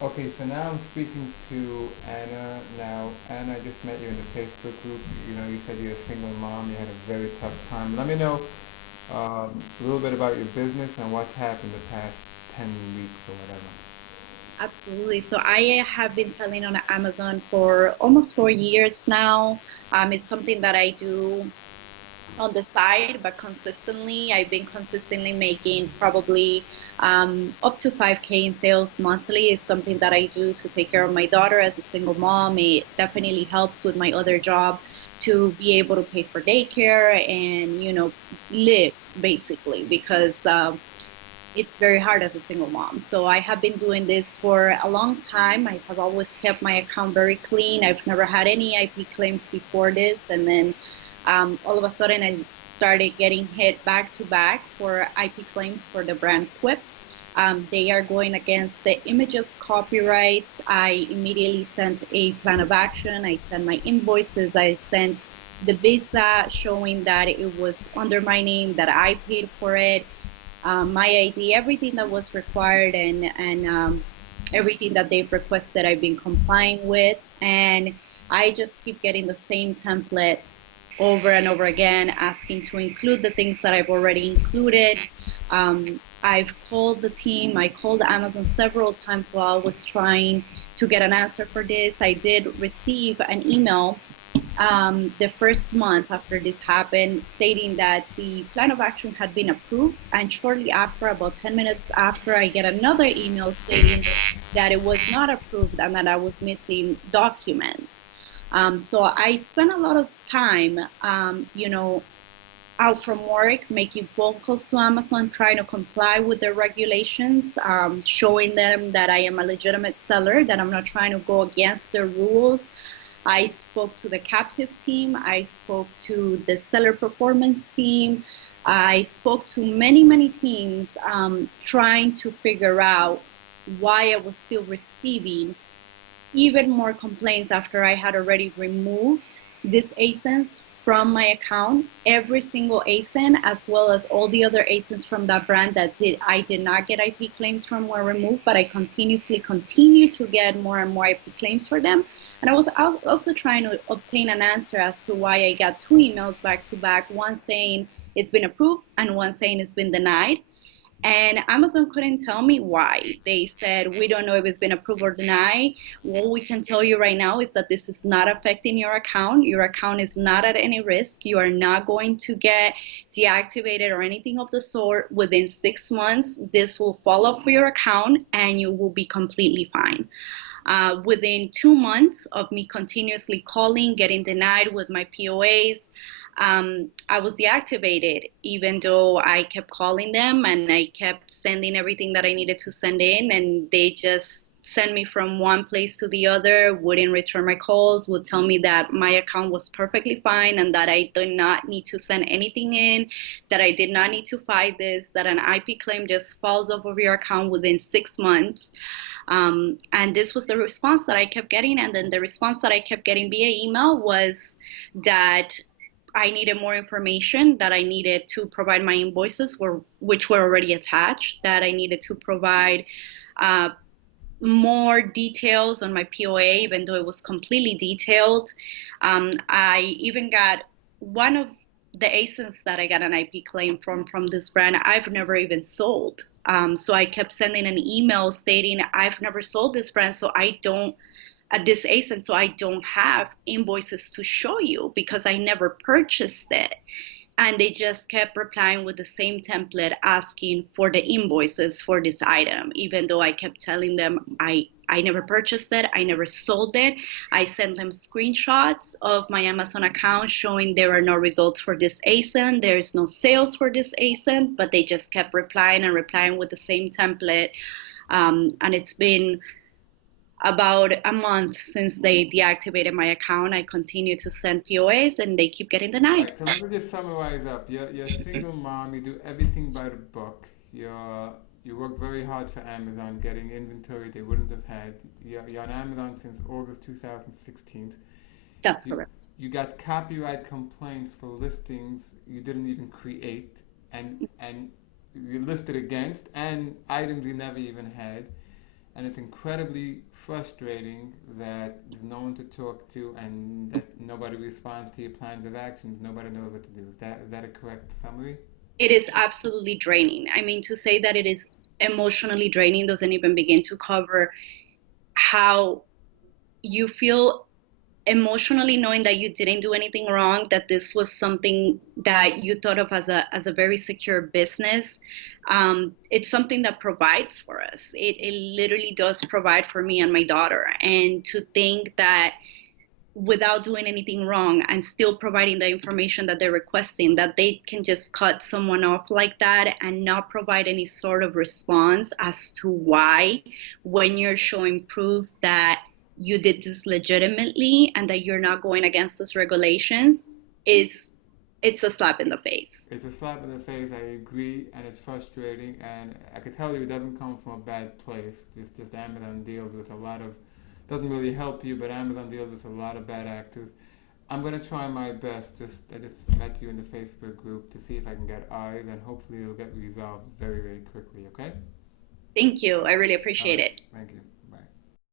Okay, so now I'm speaking to Anna. Now, Anna, I just met you in the Facebook group. You know, you said you're a single mom. You had a very tough time. Let me know a little bit about your business and what's happened the past 10 weeks or whatever. Absolutely. So I have been selling on Amazon for almost 4 years now. It's something that I do on the side, but consistently, I've been consistently making probably up to 5K in sales monthly. Is something that I do to take care of my daughter as a single mom. It definitely helps with my other job to be able to pay for daycare and, live basically because it's very hard as a single mom. So I have been doing this for a long time. I have always kept my account very clean. I've never had any IP claims before this. And then all of a sudden, I started getting hit back to back for IP claims for the brand Quip. They are going against the images copyrights. I immediately sent a plan of action. I sent my invoices. I sent the visa showing that it was under my name, that I paid for it, my ID, everything that was required, and everything that they've requested, I've been complying with, and I just keep getting the same template over and over again, asking to include the things that I've already included. I've called the team. I called Amazon several times while I was trying to get an answer for this. I did receive an email the first month after this happened, stating that the plan of action had been approved. And shortly after, about 10 minutes after, I get another email stating that it was not approved and that I was missing documents. So I spent a lot of time, out from work, making phone calls to Amazon, trying to comply with their regulations, showing them that I am a legitimate seller, that I'm not trying to go against their rules. I spoke to the captive team. I spoke to the seller performance team. I spoke to many, many teams trying to figure out why I was still receiving even more complaints after I had already removed this ASINs from my account. Every single ASIN, as well as all the other ASINs from that brand that I did not get IP claims from, were removed, but I continuously continue to get more and more IP claims for them. And I was also trying to obtain an answer as to why I got two emails back to back, one saying it's been approved and one saying it's been denied. And Amazon couldn't tell me why. They said, we don't know if it's been approved or denied. What we can tell you right now is that this is not affecting your account. Your account is not at any risk. You are not going to get deactivated or anything of the sort within 6 months. This will fall off for your account and you will be completely fine. Within 2 months of me continuously calling, getting denied with my POAs, I was deactivated, even though I kept calling them and I kept sending everything that I needed to send in, and they just sent me from one place to the other, wouldn't return my calls, would tell me that my account was perfectly fine and that I did not need to send anything in, that I did not need to fight this, that an IP claim just falls off of your account within 6 months. And this was the response that I kept getting. And then the response that I kept getting via email was that I needed more information, that I needed to provide my invoices, which were already attached, that I needed to provide uh, more details on my POA, even though it was completely detailed. I even got one of the ASINs that I got an IP claim from this brand. I've never even sold. So I kept sending an email stating I've never sold this brand, so I don't at this ASIN, so I don't have invoices to show you because I never purchased it. And they just kept replying with the same template asking for the invoices for this item, even though I kept telling them I never purchased it, I never sold it. I sent them screenshots of my Amazon account showing there are no results for this ASIN, there's no sales for this ASIN, but they just kept replying and replying with the same template. And it's been about a month since they deactivated my account. I continue to send POAs and they keep getting All denied. right, so let me just summarize up. You're a single mom. You do everything by the book. You work very hard for Amazon, getting inventory they wouldn't have had. You're on Amazon since August 2016. That's You correct. you got copyright complaints for listings you didn't even create, and you listed against, and items you never even had. and it's incredibly frustrating that there's no one to talk to and that nobody responds to your plans of actions. Nobody knows what to do. Is that a correct summary? It is absolutely draining. I mean, to say that it is emotionally draining doesn't even begin to cover how you feel emotionally knowing that you didn't do anything wrong, that this was something that you thought of as a very secure business. It's something that provides for us. It literally does provide for me and my daughter. And to think that without doing anything wrong and still providing the information that they're requesting, that they can just cut someone off like that and not provide any sort of response as to why, when you're showing proof that you did this legitimately and that you're not going against those regulations, is it's a slap in the face. It's a slap in the face. I agree, and it's frustrating. And I can tell you, it doesn't come from a bad place. Just Amazon deals with a lot of, doesn't really help you, but Amazon deals with a lot of bad actors. I'm gonna try my best. I just met you in the Facebook group to see if I can get eyes, and hopefully it'll get resolved very, very quickly. Okay? Thank you. I really All appreciate right. it. Thank you.